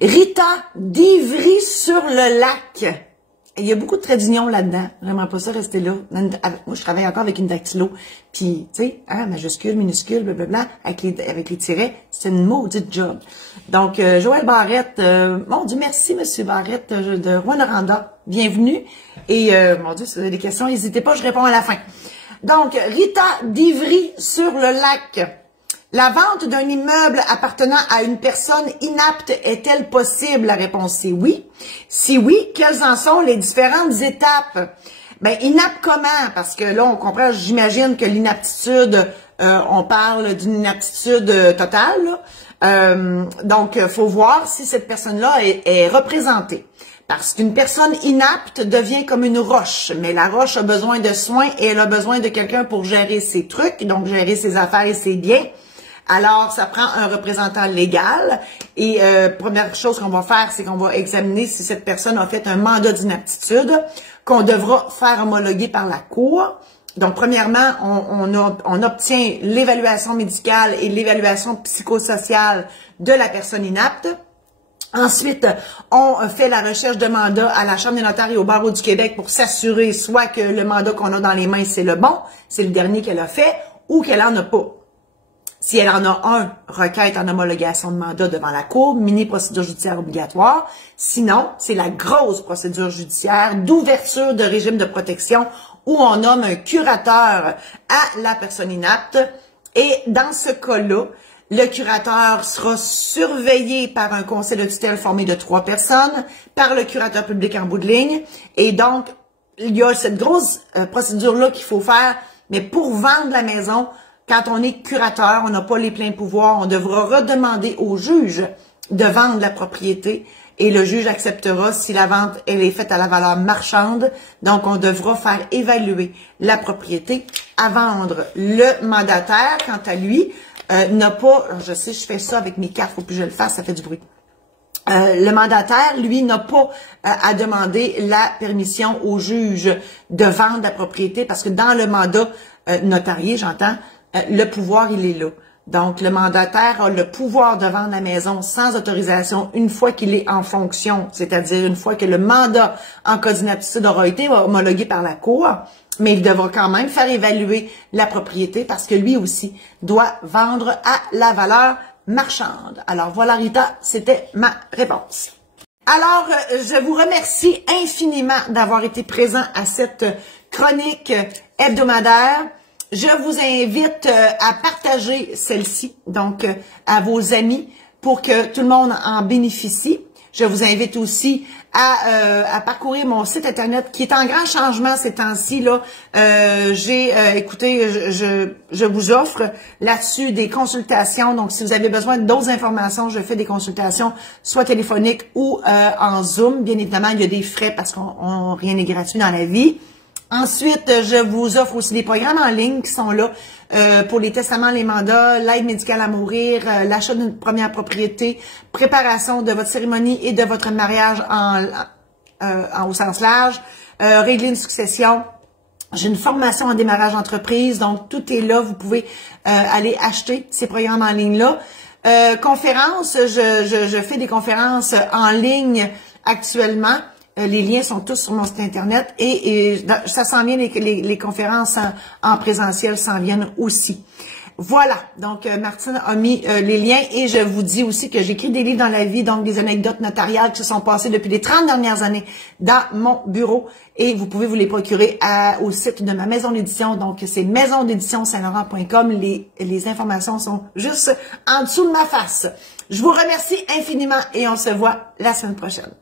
Rita d'Ivry-sur-le-Lac. Il y a beaucoup de traits d'union là-dedans. J'aimerais pas ça rester là. Moi, je travaille encore avec une dactylo. Puis, tu sais, hein, majuscule, minuscule, blablabla, avec les tirets, c'est une maudite job. Donc, Joël Barrette, mon Dieu, merci, Monsieur Barrette de Rwanda. Bienvenue. Et, mon Dieu, si vous avez des questions, n'hésitez pas, je réponds à la fin. Donc, Rita d'Ivry-sur-le-Lac. La vente d'un immeuble appartenant à une personne inapte est-elle possible? La réponse est oui. Si oui, quelles en sont les différentes étapes? Ben, inapte comment? Parce que là, on comprend, j'imagine que l'inaptitude, on parle d'une inaptitude totale. Donc, faut voir si cette personne-là est représentée. Parce qu'une personne inapte devient comme une roche, mais la roche a besoin de soins et elle a besoin de quelqu'un pour gérer ses trucs, donc gérer ses affaires et ses biens. Alors, ça prend un représentant légal et première chose qu'on va faire, c'est qu'on va examiner si cette personne a fait un mandat d'inaptitude qu'on devra faire homologuer par la Cour. Donc, premièrement, on obtient l'évaluation médicale et l'évaluation psychosociale de la personne inapte. Ensuite, on fait la recherche de mandat à la Chambre des notaires et au Barreau du Québec pour s'assurer soit que le mandat qu'on a dans les mains, c'est le bon, c'est le dernier qu'elle a fait, ou qu'elle en a pas. Si elle en a un, requête en homologation de mandat devant la Cour, mini-procédure judiciaire obligatoire. Sinon, c'est la grosse procédure judiciaire d'ouverture de régime de protection où on nomme un curateur à la personne inapte. Et dans ce cas-là, le curateur sera surveillé par un conseil de tutelle formé de 3 personnes, par le curateur public en bout de ligne. Et donc, il y a cette grosse procédure-là qu'il faut faire, mais pour vendre la maison, quand on est curateur, on n'a pas les pleins pouvoirs, on devra redemander au juge de vendre la propriété et le juge acceptera si la vente elle est faite à la valeur marchande. Donc, on devra faire évaluer la propriété à vendre. Le mandataire, quant à lui, n'a pas, je sais, je fais ça avec mes cartes, faut plus que je le fasse, ça fait du bruit. Le mandataire, lui, n'a pas à demander la permission au juge de vendre la propriété parce que dans le mandat notarié, j'entends, le pouvoir, il est là. Donc, le mandataire a le pouvoir de vendre la maison sans autorisation une fois qu'il est en fonction, c'est-à-dire une fois que le mandat en cas d'inaptitude aura été homologué par la Cour, mais il devra quand même faire évaluer la propriété parce que lui aussi doit vendre à la valeur marchande. Alors, voilà, Rita, c'était ma réponse. Alors, je vous remercie infiniment d'avoir été présent à cette chronique hebdomadaire. Je vous invite à partager celle-ci, donc à vos amis, pour que tout le monde en bénéficie. Je vous invite aussi à parcourir mon site internet qui est en grand changement ces temps-ci. Là, écoutez, je vous offre là-dessus des consultations. Donc, si vous avez besoin d'autres informations, je fais des consultations soit téléphoniques ou en Zoom. Bien évidemment, il y a des frais parce qu'on rien n'est gratuit dans la vie. Ensuite, je vous offre aussi des programmes en ligne qui sont là pour les testaments, les mandats, l'aide médicale à mourir, l'achat d'une première propriété, préparation de votre cérémonie et de votre mariage au sens large, régler une succession. J'ai une formation en démarrage d'entreprise, donc tout est là. Vous pouvez aller acheter ces programmes en ligne-là. Conférences, je fais des conférences en ligne actuellement. Les liens sont tous sur mon site internet et ça s'en vient, les conférences en présentiel s'en viennent aussi. Voilà, donc Martine a mis les liens et je vous dis aussi que j'écris des livres dans la vie, donc des anecdotes notariales qui se sont passées depuis les 30 dernières années dans mon bureau et vous pouvez vous les procurer au site de ma maison d'édition, donc c'est maisondéditionsaintlaurent.com. Les informations sont juste en dessous de ma face. Je vous remercie infiniment et on se voit la semaine prochaine.